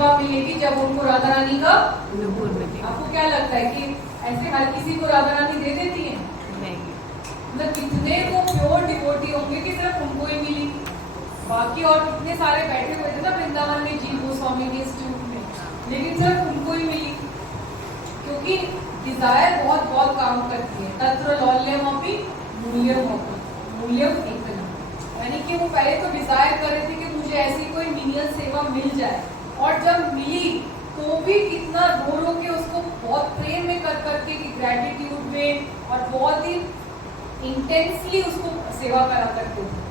कृपा मिलेगी जब उनको राधा रानी का नुपुर मिलेगा। आपको क्या लगता है कि ऐसे हर किसी को राधा रानी दे देती है? नहीं। मतलब कितने वो प्योर डिवोटी होंगे कि सिर्फ उनको ही मिली, बाकी और कितने सारे बैठे हुए थे ना वृंदावन में जीव गोस्वामी के इंस्टीट्यूट में, लेकिन सिर्फ उनको ही मिली। क्योंकि डिजायर बहुत बहुत काम करती है। तत्र लौल्यम अपि मूल्यम एकम, यानी कि वो पहले तो डिजायर कर रहे थे कि मुझे ऐसी कोई मिनियल सेवा मिल जाए, और जब मिली तो भी कितना रो रो के उसको बहुत प्रेम में कर करके कि ग्रेटिट्यूड में, और बहुत ही इंटेंसली उसको सेवा करा करते थे।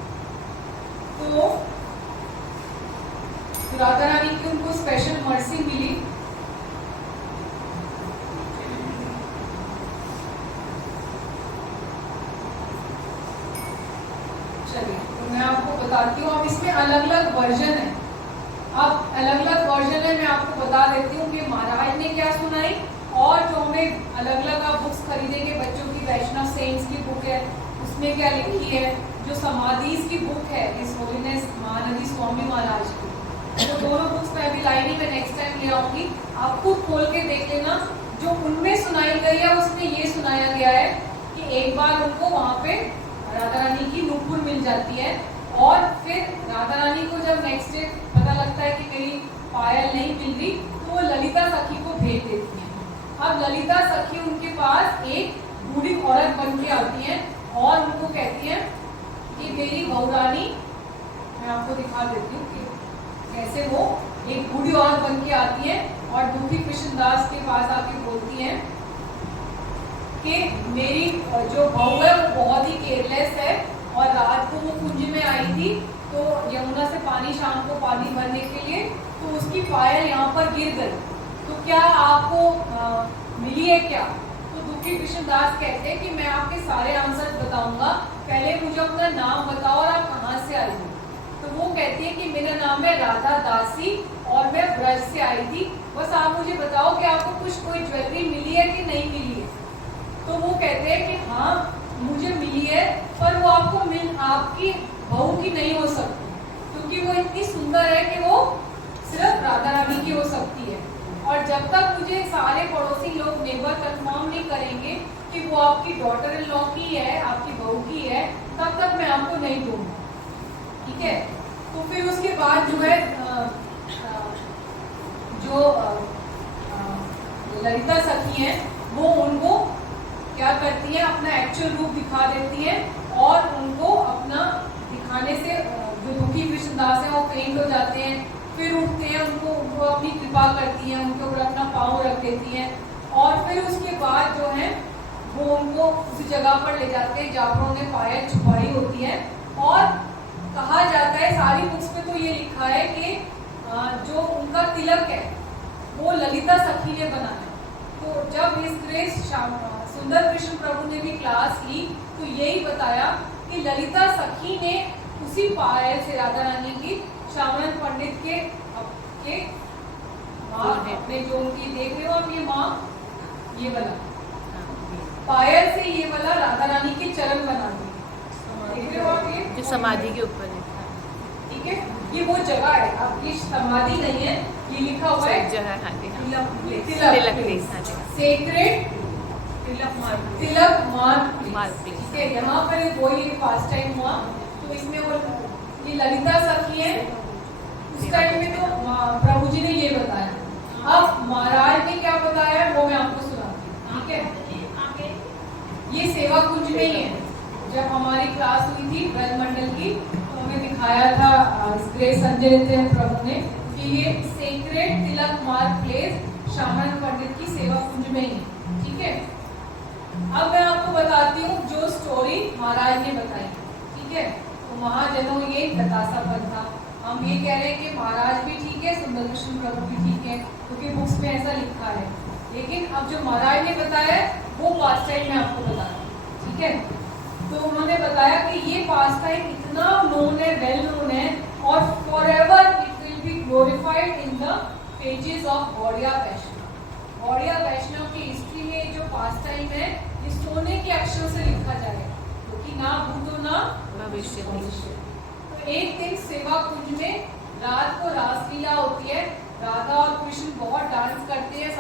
तो राधा रानी की उनको स्पेशल मर्सी मिली। चलिए तो मैं आपको बताती हूँ। अब इसमें अलग अलग वर्जन है, अब अलग अलग वर्जन है, मैं आपको बता देती हूँ कि महाराज ने क्या सुनाई, और जो हमें अलग अलग आप बुक्स खरीदेंगे, बच्चों की वैष्णव सेंट्स की बुक है उसमें क्या लिखी है, जो समाधीज की बुक है इस होलीनेस महानदी स्वामी महाराज की, तो दोनों बुक्स मैं अभी लाइनी में नेक्स्ट टाइम ले आऊंगी, आप खुद खोल के देख लेना। जो उनमें सुनाई गई है उसमें ये सुनाया गया है कि एक बार उनको वहां पे राधा रानी की नुपुर मिल जाती है, और फिर राधा रानी को जब नेक्स्ट डे पता लगता है कि मेरी पायल नहीं मिल रही, तो वो ललिता सखी को भेज देती है। अब ललिता सखी उनके पास एक बूढ़ी औरत बन के आती है और उनको कहती है कि मेरी बहुरानी, मैं आपको दिखा देती हूँ कि कैसे वो एक बूढ़ी औरत बन के आती है और दुखी कृष्णदास के पास आके बोलती है कि मेरी जो बहू है वो बहुत ही केयरलेस है, और रात को वो कुंज में आई थी तो यमुना से पानी, शाम को पानी भरने के लिए, तो उसकी पायल यहाँ पर गिर गई, तो क्या आपको मिली है क्या? तो दुखी कृष्णदास कहते हैं कि मैं आपके सारे आंसर बताऊंगा, पहले मुझे अपना नाम बताओ और आप कहाँ से आई हो। तो वो कहती है कि मेरा नाम है राधा दासी और मैं ब्रज से आई थी, बस आप मुझे बताओ कि आपको कुछ कोई ज्वेलरी मिली है कि नहीं मिली है। तो वो कहते हैं कि हाँ मुझे मिली है, पर वो आपकी बहू की नहीं हो सकती, क्योंकि वो इतनी सुंदर है कि वो सिर्फ राधा रानी की हो सकती है, और जब तक मुझे सारे पड़ोसी लोग नेबर कंफर्म नहीं करेंगे कि वो आपकी डॉटर इन लॉ की है, आपकी बहू की है, तब तक मैं आपको नहीं दूंगा। ठीक है। तो फिर उसके बाद जो है जो ललिता सखी है वो उनको क्या करती है, अपना एक्चुअल रूप दिखा देती है, और उनको अपना दिखाने से जो दुखी कृष्णदास है वो फेंट हो जाते हैं, फिर उठते हैं, उनको अपनी कृपा करती हैं, उनके ऊपर अपना पाँव रख देती हैं, और फिर उसके बाद जो है वो उनको उसी जगह पर ले जाते हैं जहाँ पर उन्हें पायल छुपाई होती है। और कहा जाता है, सारी बुक्स में तो ये लिखा है कि जो उनका तिलक है वो ललिता सखी ने बनाया। तो जब इस ग्रेस सुंदर कृष्ण प्रभु ने भी क्लास ली तो यही बताया कि ललिता सखी ने उसी पायल से राधा रानी की श्यामनंद पंडित के माँ, अपने जो उनकी देख रहे हो आप, ये माँ, ये वाला पायल से ये वाला राधा रानी के चरण बना दिए, देख रहे हो आप, ये जो समाधि के ऊपर है। ठीक है, ये वो जगह है, अब ये समाधि नहीं है, ये लिखा हुआ है जो है तिलक सेक्रेड तिलक मार्ग। ठीक है, यहाँ पर वही फास्ट टाइम हुआ, तो इसमें वो ये ललिता सखी है। उस टाइम में तो प्रभु जी ने ये बताया। अब महाराज ने क्या बताया वो मैं आपको सुनाती हूँ। ठीक है, ये सेवा कुंज में ही है। जब हमारी क्लास हुई थी ब्रज मंडल की तो हमें दिखाया था ग्रेस संजय प्रभु ने कि ये सेक्रेड तिलक मार्ग प्लेस श्यामनंद पंडित की सेवा कुंज में ही। ठीक है, अब मैं आपको बताती हूँ जो स्टोरी महाराज ने बताई। ठीक है, तो महाजनों ये बतासापन था। हम ये कह रहे हैं कि महाराज भी ठीक है, सुंदर कृष्ण प्रभु भी ठीक है, क्योंकि बुक्स में ऐसा लिखा है, लेकिन अब जो महाराज ने बताया वो पास्ट टाइम में आपको बता रहा हूँ। ठीक है, तो उन्होंने बताया कि ये पास्ट टाइम इतना नोन है, वेल नोन है, और forever it will be glorified in the pages of Gaudiya Vaishnav. Gaudiya Vaishnav की हिस्ट्री में जो पास्ट टाइम है ये सोने के अक्षरों से लिखा जाएगा, क्योंकि ना भूतो ना भविष्य। तो एक दिन सेवा कुंज में रात को रासलीला होती है, राधा और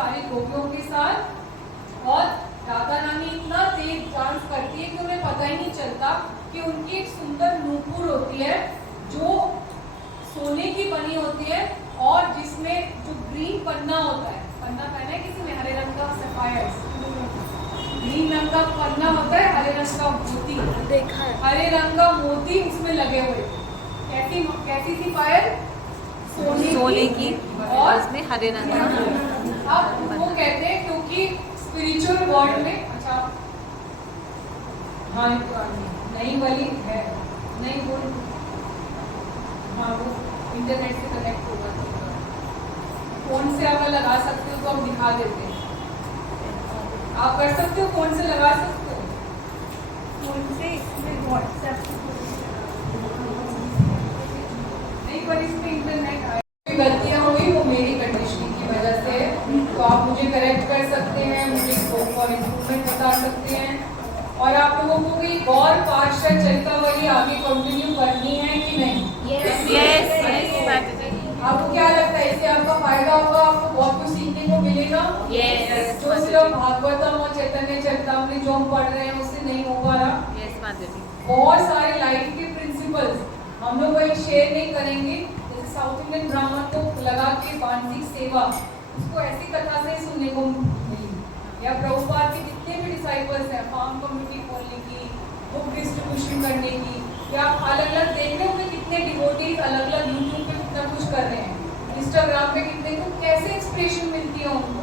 सारी गोपियों के साथ। और राधा रानी इतना तेज डांस करती है कि उन्हें पता ही नहीं चलता कि उनकी एक सुंदर नूपुर होती है जो सोने की बनी होती है और जिसमें जो ग्रीन पन्ना होता है, पन्ना पहना है किसी ने हरे रंग का सफायर, ग्रीन रंग का पन्ना होता है, हरे रंग का मोती, देखा है। हरे रंग का मोती उसमें लगे हुए थे। कैसी कैसी थी पायल? सोने की और उसमें हरे रंग का। अब वो कहते हैं क्योंकि स्पिरिचुअल वर्ल्ड में, अच्छा हाँ नहीं वाली है, नहीं बोल, हाँ वो इंटरनेट से कनेक्ट होगा, फोन से अगर लगा सकते हो तो हम दिखा देते हैं। आप कर सकते हो, फोन से लगा सकते हो, फोन से इसमें व्हाट्सएप नहीं पर इसमें इंटरनेट आए। गलतियाँ हुई वो मेरी कंडीशनिंग की वजह से, तो आप मुझे करेक्ट कर सकते हैं, मुझे स्कोप फॉर इम्प्रूवमेंट बता सकते हैं। और आप लोगों को भी गौर पार्षद चरितावली आगे कंटिन्यू करनी है कि नहीं? यस आपको क्या लगता है इससे आपका फायदा होगा? आपको बहुत कुछ सीखने को मिलेगा? यस जो सिर्फ भागवतम और चैतन्य चरितामृत जो हम पढ़ रहे हैं उससे नहीं हो पा रहा। यस माधुरी। बहुत सारे लाइफ के प्रिंसिपल्स हम लोग वही शेयर नहीं करेंगे। जैसे साउथ इंडियन ब्राह्मण को लगा के मानसिक सेवा, उसको ऐसी कथा से सुनने को मिली, या प्रभुपाद के जितने भी डिसाइपल्स हैं, फार्म कम्युनिटी खोलने की, बुक डिस्ट्रीब्यूशन करने की, या अलग अलग देख रहे होंगे कितने डिवोटीज अलग अलग यूट्यूब पे कितना कुछ कर रहे हैं, इंस्टाग्राम पे कितने को कैसे इंस्पिरेशन मिलती है उनको,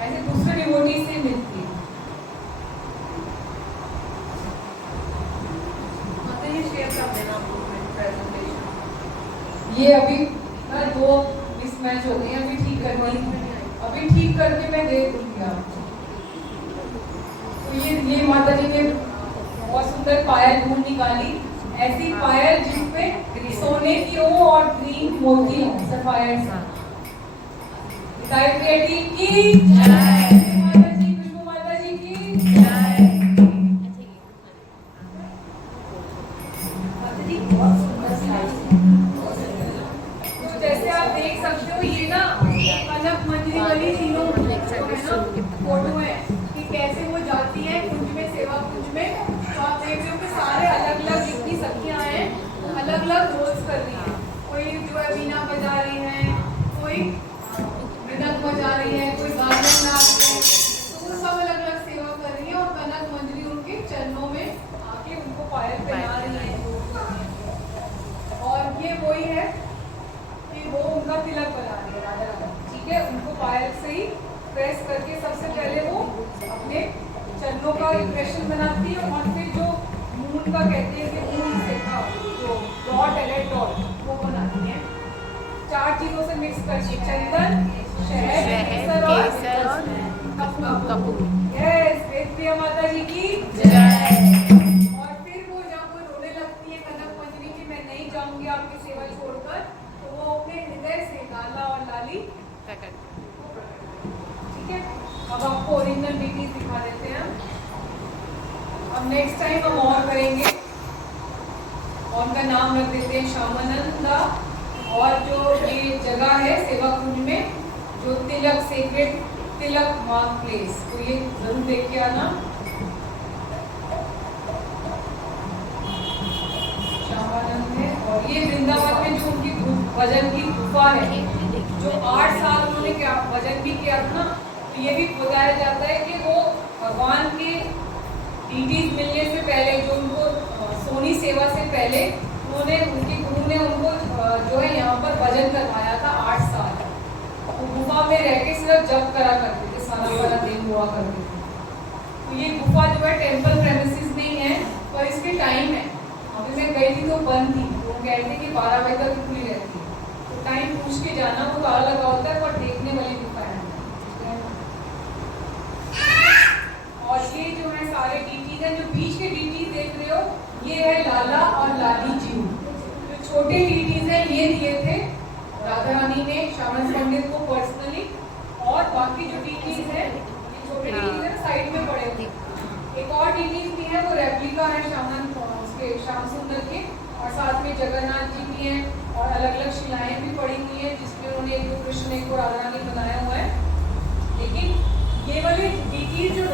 ऐसे दूसरे डिवोटीज से मिलती है। शेयर कर देना प्रेजेंटेशन। ये अभी ना 2 मिसमैच हो गए हैं, अभी ठीक करनी, अभी ठीक करके मैं दे दूंगी आपको। तो ये माता जी ने बहुत सुंदर पायल ढूंढ निकाली, ऐसी पायल जिसमें सोने की हो और ग्रीन मोती हो, सफायर से। गायत्री की जय, माता जी, खुशबू माता जी की जय। तो जैसे आप देख सकते हो ये ना कनक मंजरी वाली तीनों जो है ना फोटो है कि कैसे वो जाती है कुंज में, सेवा कुंज में। तो आप देख रहे हो कि सारे अलग अलग जितनी सखियां हैं अलग अलग रोल्स कर रही हैं। कोई जो है बीना बजा रही है, कोई मृदंग बजा रही है, कोई गाना गा रही है, तो वो सब अलग अलग सेवा कर रही है और कनक मंजरी उनके चरणों में आके उनको पायल पहना रही है। और ये वही है कि वो उनका तिलक बना रही है राधा रानी, ठीक है, उनको पायल से ही प्रेस करके सबसे पहले वो अपने चरणों का इम्प्रेशन बनाती है और फिर जो मून का कहते हैं कि मून से का जो डॉट है रेड डॉट वो बनाती है 4 चीजों से मिक्स करके, चंदन, शहद, केसर और कपूर। यस, वेदप्रिया माता जी की जय। और फिर वो जब वो रोने लगती है कनक मंजरी की मैं नहीं जाऊंगी आपकी सेवा छोड़कर, तो वो अपने हृदय से लाला और लाली, ठीक है। अब आपको ओरिजिनल डिटेल्स दिखा देते हैं। अब नेक्स्ट टाइम हम और करेंगे और उनका नाम रख देते हैं श्यामानंदा। और जो ये जगह है सेवा कुंज में जो तिलक सेक्रेट तिलक मार्क प्लेस, तो ये जरूर देख के आना। श्यामानंद है और ये वृंदावन में जो उनकी भजन की गुफा है, जो 8 साल उन्होंने क्या भजन भी किया था ना, तो ये भी बताया जाता है कि वो भगवान के डीटीज मिलने से पहले, जो उनको सोनी सेवा से पहले उन्होंने उनके गुरु ने उनको जो है यहाँ पर भजन करवाया था 8 साल। वो गुफा में रह के सिर्फ जप करा करते थे, सारा वाला दिन हुआ करते थे। तो ये गुफा जो है टेम्पल प्रेमिसेस नहीं है पर इसके टाइम है। अभी मैं गई थी तो बंद थी, वो कहते थे कि 12 बजे तक खुली रहती है, तो टाइम पूछ के जाना, वो ताला लगा होता है पर देखने वाली गुफा है। और ये जो है सारे डीटीज हैं, जो बीच के डीटीज देख रहे हो ये है लाला और लाली जी। जो छोटे डीटीज हैं ये दिए थे राधा रानी ने श्यामन पंडित को पर्सनली, और बाकी जो डीटीज हैं ये छोटे डीटीज हैं साइड में पड़े हुए। एक और डीटीज भी है वो रेप्लिका है श्यामन उसके श्याम सुंदर के, और साथ में जगन्नाथ जी भी हैं और अलग अलग शिलाएं भी पड़ी हुई हैं जिसमें उन्होंने एक को कृष्ण एक को राधा रानी बनाया हुआ है। लेकिन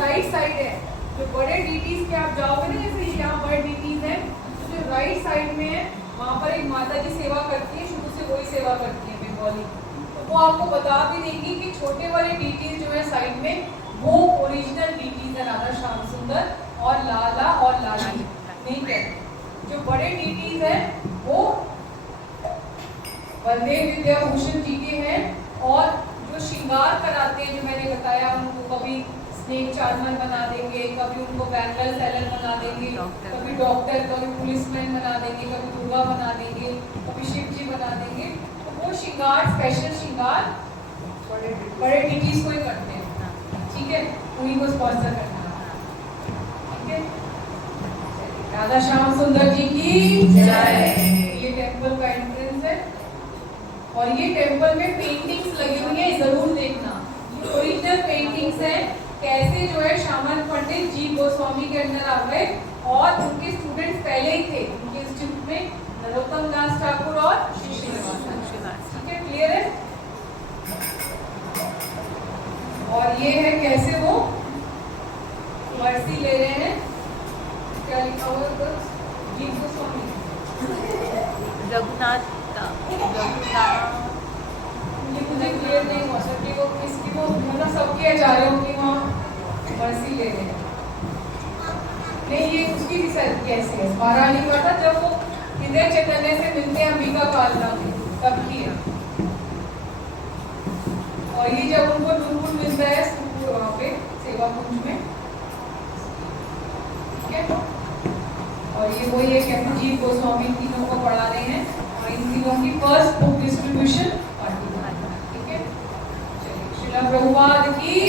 राइट साइड है, जो बड़े डीटीज के आप जाओगे ना, जैसे यहाँ बड़े डीटीज हैं, तो जो राइट साइड में है वहाँ पर एक माता जी सेवा करती है, शुरू से वही सेवा करती है बंगाली। तो वो आपको बता भी देंगी कि छोटे वाले डीटीज जो है साइड में, वो ओरिजिनल डीटीज है राधा श्याम सुंदर और लाला और लाली, नहीं कहते। जो बड़े डीटीज हैं वो बलदेव विद्याभूषण जी के हैं, और जो श्रृंगार कराते हैं जो मैंने बताया, उनको कभी स्नेक चार्मर बना देंगे, कभी उनको बैंगल सेलर बना देंगे, कभी डॉक्टर, कभी पुलिसमैन बना देंगे, कभी दुर्गा बना देंगे, कभी शिव जी बना देंगे। तो वो श्रृंगार, स्पेशल श्रृंगार बड़े डीटीज को ही करते हैं, ठीक है, उन्हीं को स्पॉन्सर करना है, ठीक है। राधा श्याम सुंदर जी की जय। ये टेम्पल का एंट्रेंस है, और ये टेम्पल में पेंटिंग्स लगी हुई है, जरूर देखना। ये ओरिजिनल पेंटिंग्स हैं, कैसे जो है श्यामल पंडित जी गोस्वामी के अंदर आ गए, और उनके स्टूडेंट्स पहले ही थे उनके इंस्टीट्यूट में, नरोत्तम दास ठाकुर और श्री श्रीनिवास, ठीक है, क्लियर है। और ये है कैसे वो मर्सी ले रहे हैं, क्या लिखा हुआ है, जी गोस्वामी, रघुनाथ ये मुझे क्लियर नहीं हो सकती वो किसकी, वो मतलब सबके आचार्यों की वहाँ मर्सी ले रहे हैं। नहीं, ये उसकी रिसर्च कैसे है, महारानी का था जब वो हृदय चैतन्य से मिलते हैं अंबिका कालना में, तब की है। और ये जब उनको नूपुर मिलता है वहाँ पे सेवा कुंज में, ठीक है। और ये वही है कैसे जी गोस्वामी तीनों को पढ़ा रहे हैं, और इन तीनों की फर्स्ट बुक डिस्ट्रीब्यूशन पार्टी, ठीक है। चलिए, श्रीला प्रभुपाद की